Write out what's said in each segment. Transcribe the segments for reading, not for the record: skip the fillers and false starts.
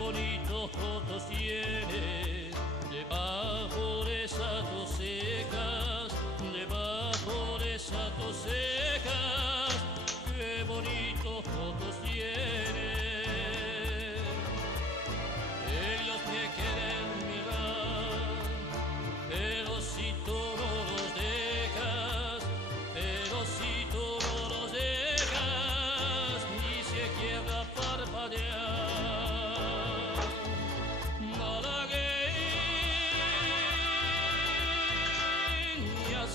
bonitos ojos tiene, debajo de esas dos cejas, debajo de esas dos cejas, qué bonitos ojos tiene. Ellos me quieren mirar, pero si tú no los dejas, pero si tú no los dejas, ni siquiera parpadear.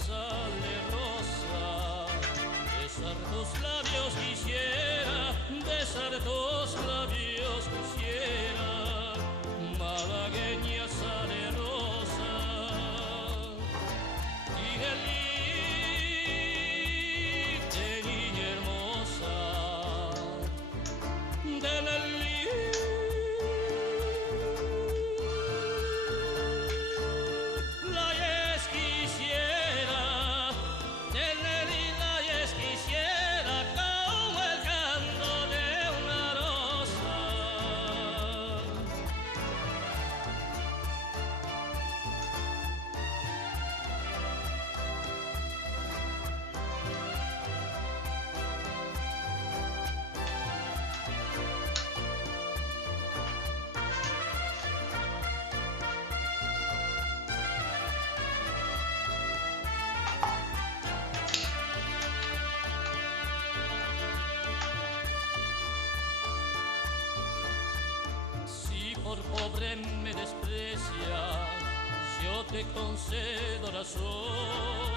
Sale rosa, besar tus labios quisiera, besar tus labios quisiera, malagueña sale rosa, de niña hermosa, de por pobre me desprecias, yo te concedo razón,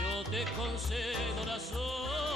yo te concedo razón.